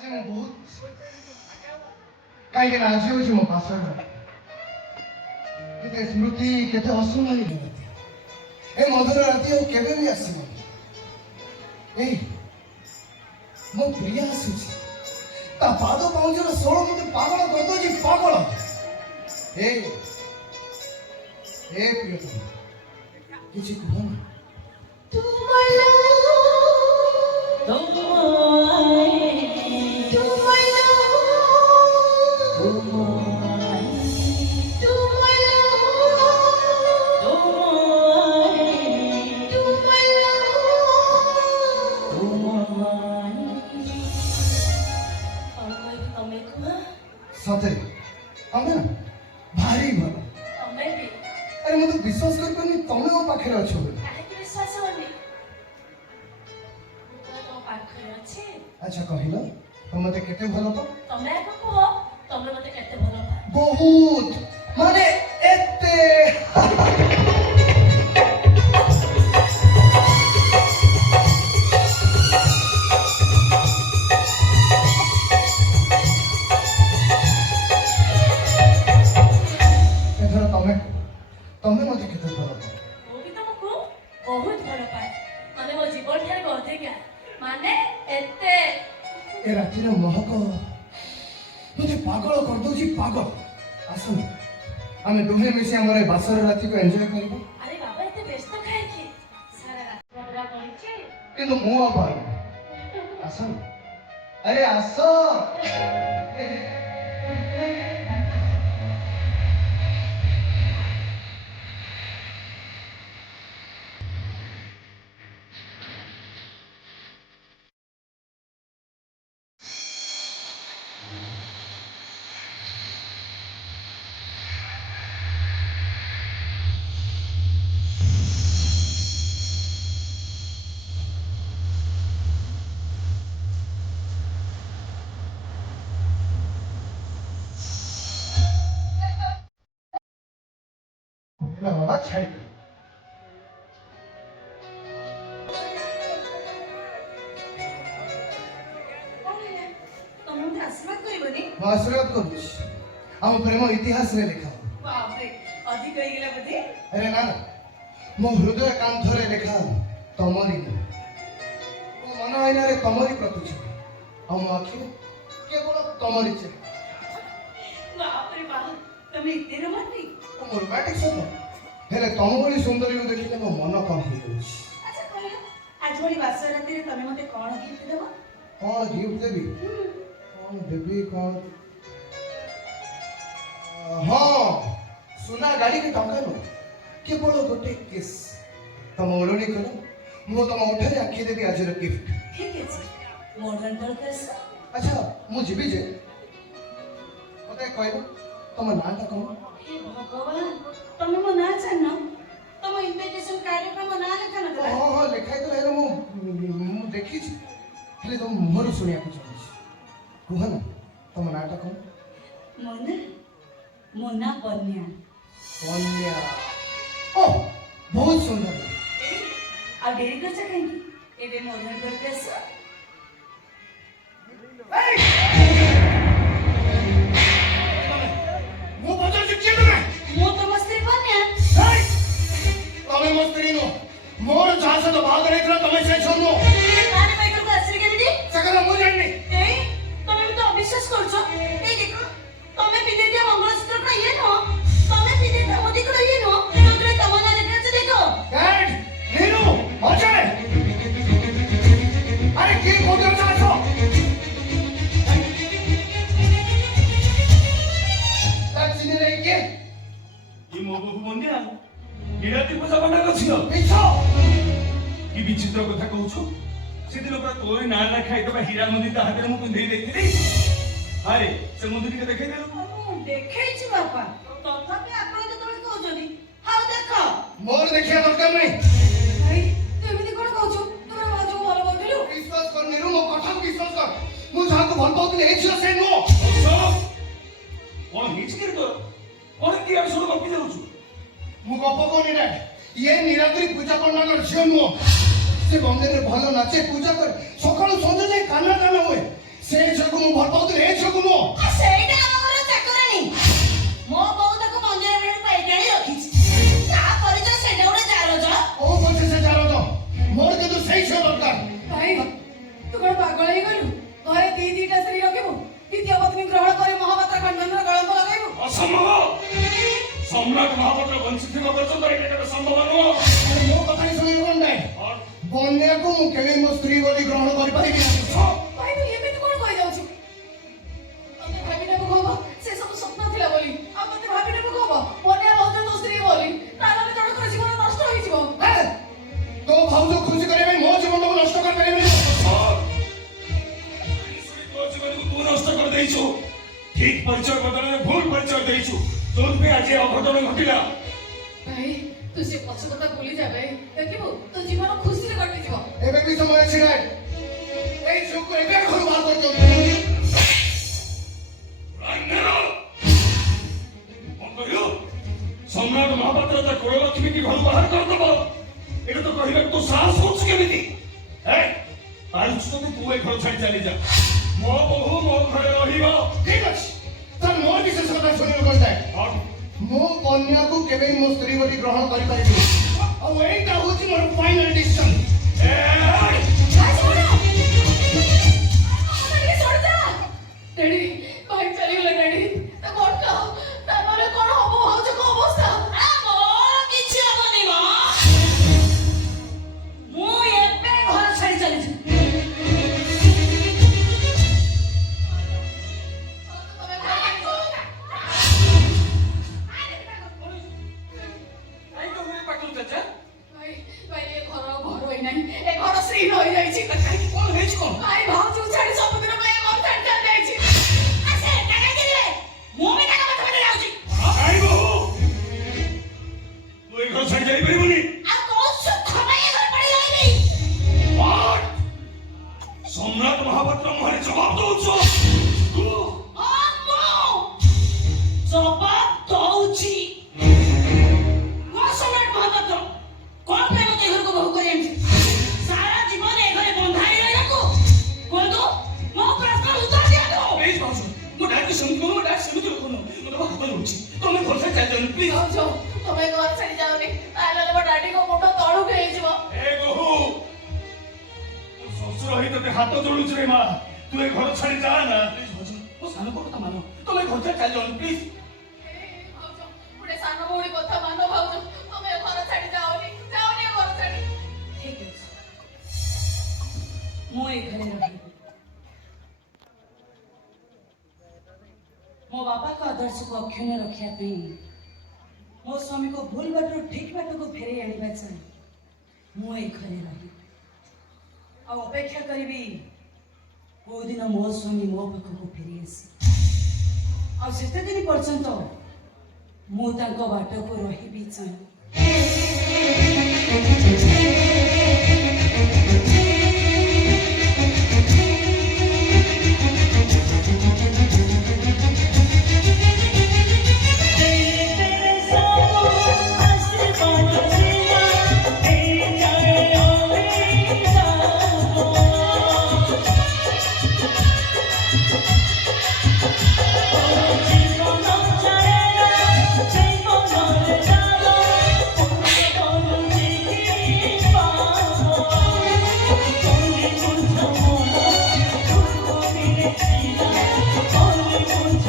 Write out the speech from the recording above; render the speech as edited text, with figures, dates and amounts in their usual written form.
आज मैं बहुत कहीं आज हूँ मो पास केते स्मृति केते असुनाई ए मधुर राति और केबे भी आसीबो ए मो प्रिया आसुची ता पाद पाउजर सोलो मते पागल कर दो जी पागल ए प्रियतम किछि कहो ना सते तमे ना भारी भल अरे मैं तो विश्वास कर पानी तमे मो पाखे अछो विश्वास होनी तो पाखे अछि अच्छा कहिलो तुम मते केते भलो पा तमे को कहो तमे मते केते भलो पा बहुत माने एते तमे मते केते भलो पा वो भी तुमको बहुत भलो पाए माने मो जीवन ठारे गधे क्या माने एते ए राति रे महक मुझे पागल कर दो जी पागल आसन हमें दुहे मिसे हमरे बासर राति को एन्जॉय करबो अरे बाबा एते व्यस्त खाए की सारा रात पूरा कहछे किंतु मु अपन आसन अरे आसो ना बाबा छाई तुम मुझे आशीर्वाद करबनी आशीर्वाद करूछ हम प्रेम इतिहास रे लिखा बाप रे अधिक होई गेला बदे अरे ना ना मो हृदय कांथरे लिखा तमरी मो मन आईना रे तमरी प्रतिछबि हम आखि केवल तमरी छे बाप रे बाप तुम इतने रोमांटिक तुम रोमांटिक सतो हेले तम भली सुंदरी को देखिले मो मन कम हो जाउछ अच्छा कहलो आज वाली बास राति रे तमे मते कोन गिफ्ट देबो कौन गिफ्ट देबी कौन देबी कौन हाँ सुना गाड़ी के टंका नो केवल गोटे किस तम ओलोनी करो मो तम उठारे आखि देबी आज रो गिफ्ट ठीक है जी मॉडर्न ड्रेस अच्छा मु जीबी जे मते कहबो तम नाटा कोन हे भगवान तमे मो ना जानो तम इनविटेशन कार्यक्रम ना लेखा न हाँ हाँ लिखाई तो हेलो मु देखी छी हेले तम मोहरु सुनिया को चाहू कुह ना तम नाटा कोन मोना बन्या कन्या ओ बहुत सुंदर आ डेरी कर कहीं एबे मॉडर्न ड्रेस मु बजर शिक्षे तमे मो तो मस्ती बन्या तमे मस्त्री नो मोर जहां से तो भाग रही तमे से छोड़नो आरे माइकल को आश्रय के दी सकल मु जाननी ए तमे तो अविश्वास करछो ए देखो तमे विदेतिया मंगलसूत्र का ये नो तमे विदेतिया मोदी को ये नो तोरे तमन्ना लेके देखो डैड नीरू अजय अरे की कोदर चाहछो ताचिने रे के 이 뭐고 뭔냐? 니라티 보자 만난 거지요. 미쳐 이 ବିଚିତ୍ର କଥା କହୁଛୁ ସେଦିନ ପୁରା ତୋରି ନାଁ ଲେଖା ହେଇଥିବା ହୀରା ମନ୍ଦିର ତା ହାତରେ ମୁଁ ପିନ୍ଧେଇ ଦେଇଥିଲି ଆରେ ସେ ମନ୍ଦିର ଟିକେ ଦେଖେଇଦେଲୁ ମୁଁ ଦେଖେଇଛି ବାପା ତଥାପି ଆପଣ ଯେତେବେଳେ କହୁଛନ୍ତି ହାଉ ଦେଖ मोर देखिया दरकार नहीं ଭାଇ ତୁ ଏମିତି କଣ କହୁଛୁ ତୋର ଯୋଉ ଭଲ କହିଲୁ विश्वास कर नीरू मो कथा को विश्वास कर मु जहां को भल पाउतले ए छियो से नो କଣ ହେଇଛି କି ତୋର କଣ କି ଆମେ ସବୁ ଗପି ଯାଉଛୁ मु गप कोनी डैड ये निराकरी पूजा करना कर झियो नो से मंदिर में भलो नाचे पूजा कर सकाळ संध्या जाय काना काना होए ସେ ଝିଅକୁ ମୁଁ ଭଲ ପାଉଥିଲି ଏ ଝିଅକୁ ନୁହଁ। ସେଇଟା ଆମ ଘର ଚାକରାଣୀ। ମୋ ବୋଉ ତାକୁ ମନ୍ଦିର ବେଳକୁ ପାଇକି ଆଣି ରଖିଛି। ତା ପରିଚୟ ସେଇଟା ଗୋଟେ ଜାରଜ। କୋଉ ପଛେ ସେ ଜାରଜ ମୋର କିନ୍ତୁ ସେଇ ଝିଅ ଦରକାର। ଭାଇ ତୁ କଣ ପାଗଳ ହେଇଗଲୁ? ଘରେ ଦିଟା ସ୍ତ୍ରୀ ରଖିବୁ, ଦ୍ୱିତୀୟ ପତ୍ନୀ ଗ୍ରହଣ କରି ମହାପାତ୍ର ଖଣ୍ଡନର କଳଙ୍କ ଲଗାଇବୁ? ଅସମ୍ଭବ। ସମ୍ରାଟ ମହାପାତ୍ର ବଞ୍ଚିଥିବା ପର୍ଯ୍ୟନ୍ତ ଏଇଟା କେବେ ସମ୍ଭବ ନୁହଁ। ଆରେ ମୋ କଥା ଶୁଣିବୁ କଣ ନାହିଁ? ବନ୍ୟାକୁ ମୁଁ କେବେ ମୋ ସ୍ତ୍ରୀ ବୋଲି ଗ୍ରହଣ କରିପାରିବି ନାହିଁ। ଭାଇ ତୁ ଏମିତି କଣ କହିଯାଉଛୁ? ତତେ ଭାବିନେବୁ ହବ ସେ ସବୁ ସ୍ୱପ୍ନ ଥିଲା ବୋଲି, ଆଉ ତତେ ଭାବିନେବୁ ହବ ବନ୍ୟା ଭାଉଜ ତୋ ସ୍ତ୍ରୀ ବୋଲି, ତାହେଲେ ଜଣଙ୍କର ଜୀବନ ନଷ୍ଟ ହେଇଯିବ। ହେ, ତୋ ଭାଉଜ ଖୁସି କରିବା ପାଇଁ ମୋ ଜୀବନକୁ ନଷ୍ଟ କରିପାରିବିନି। ତୋ ଜୀବନକୁ ତୁ ନଷ୍ଟ କରିଦେଇଛୁ। ଠିକ ପରିଚୟ ବଦଳରେ ଭୁଲ ପରିଚୟ ଦେଇଛୁ। ଯୋଉଥିପାଇଁ ଆଜି ଅଘଟଣ ଘଟିଲା। ଭାଇ ତୁ ସେ ପଛ କଥା ଭୁଲି ଯା ଭାଇ, ଦେଖିବୁ ତୋ ଜୀବନ ଖୁସିରେ କଟିଯିବ। ଏବେ ବି ସମୟ ଅଛି ନାଇଁ। ଏଇ ଝିଅକୁ ଏବେ ଘରୁ ବାହାର କରିଦିଅନ୍ତୁ। ସମ୍ରାଟ ମହାପାତ୍ର ତା କୁଳଲକ୍ଷ୍ମୀକି ଘରୁ ବାହାର କରିଦେବ। ଏଟା ତ କହିବାକୁ ତୁ ସାହସ କରୁଛୁ କେମିତି? ପାରୁଛୁ ଯଦି ତୁ ଏ ଘର ଛାଡ଼ି ଚାଲିଯା। ମୋ ବୋହୂ ମୋ ଘରେ ରହିବ। ଠିକ ଅଛି ତାର ମୋର ବିଶେଷ କଥା ଶୁଣିବାକୁ କରିଥାଏ। ମୁଁ କନ୍ୟାକୁ କେବେ ମୋ ସ୍ତ୍ରୀ ବୋଲି ଗ୍ରହଣ କରିପାରିବିନି। ଆଉ ଏଇଟା ହଉଛି ମୋର ଫାଇନାଲ ଡିସିସନ। ଡାଡି ଭାଇ ଚାଲିଗଲା ଡାଡି, ତାକୁ ଅଟକାଅ, ତାପରେ କଣ ହବ ଭାଉଜଙ୍କ ଅବସ୍ଥା? ମୋର କିଛି ହବନି ମ। ମୁଁ ଏବେ ଘର ଛାଡି ଚାଲିଛି। ଭାଇ ଏ ଘର ଘର ହୋଇନାହିଁ, ଏ ଘର ଶ୍ରୀହୀନ ହୋଇଯାଇଛି। କଣ ହେଇଛି କଣ? ଭାଇ ଭାଉଜକୁ ଛାଡି ସବୁଦିନ ପାଇଁ ଏ ଘର ଛାଡି ଚାଲିଯାଇଛି। ମୁଁ ବି ତାଙ୍କ କଥା କଥା ଯାଉଛି। କାଇଁ ବୋହୂ? ତୁ ଏ ଘର ଛାଡ଼ି ଯାଇପାରିବୁନି। ଆଉ କୋଉ ସୁଖ ପାଇଁ ଏ ଘରେ ପଡି ରହିବି? What? ସମ୍ରାଟ ମହାପାତ୍ର ମୁହଁରେ ଜବାବ ଦଉଛୁ? ଜବାବ ଦଉଛି। ମୋ ସମ୍ରାଟ ମହାପାତ୍ର କଣ ପାଇଁ ମତେ ଏ ଘରକୁ ବୋହୂ କରି ଆଣିଛି? ସାରା ଜୀବନ ଏ ଘରେ ବନ୍ଧା ହେଇ ରହିବାକୁ କୁହନ୍ତୁ। ମୋ ପ୍ରଶ୍ନର ଉତ୍ତର ଦିଅନ୍ତୁ। ପ୍ଲିଜ ଭାଉଜ, ମୋ ଡାକି ଶୁଣିବ। ମୋ ଡାକି ସେମିତି ଲୋକନ ମୋତେ ହାତ ଦଉଛି। ତମେ ଘର ଛାଡ଼ି ଚାଲିଯାଉନି ପ୍ଲିଜ। ଭାଉଜ ତମେ ଘର ଛାଡି ଯାଅନି, ତାହେଲେ ମୋ ଡାଡିଙ୍କ ମୁଣ୍ଡ ତଳକୁ ହେଇଯିବ। ଏ ବୋହୂ, ମୋ ଶ୍ୱଶୁର ହେଇ ତତେ ହାତ ଯୋଡୁଛି ରେ ମା। ତୁ ଏ ଘର ଛାଡ଼ି ଯା ନା ପ୍ଲିଜ ଭାଉଜ। ମୋ ସାନ କଥା ମାନ। ତମେ ଘର ଛାଡ଼ି ଚାଲିଯାଉନି ପ୍ଲିଜ। ଭାଉଜ ଗୋଟେ ସାନ ଭଉଣୀ କଥା ମାନ ଭାଉଜ, ତମେ ଘର ଛାଡି ଯାଅନି, ଯାଅନି ଘର ଛାଡି। ଠିକ ଅଛି, ମୁଁ ଏ ଘରେ ରହିବି। ମୋ ବାପାଙ୍କ ଆଦର୍ଶକୁ ଅକ୍ଷୁଣ୍ଣ ରଖିବା ପାଇଁ ମୋ ସ୍ୱାମୀକୁ ଭୁଲ ବାଟରୁ ଠିକ ବାଟକୁ ଫେରେଇ ଆଣିବା ଚାହେଁ। ମୁଁ ଏ ଘରେ ରହିବି ଆଉ ଅପେକ୍ଷା କରିବି କୋଉଦିନ ମୋ ସ୍ୱାମୀ ମୋ ପାଖକୁ ଫେରି ଆସେ। ଆଉ ସେତେ ଦିନ ପର୍ଯ୍ୟନ୍ତ ମୁଁ ତାଙ୍କ ବାଟକୁ ରହିବି ଚାହେଁ।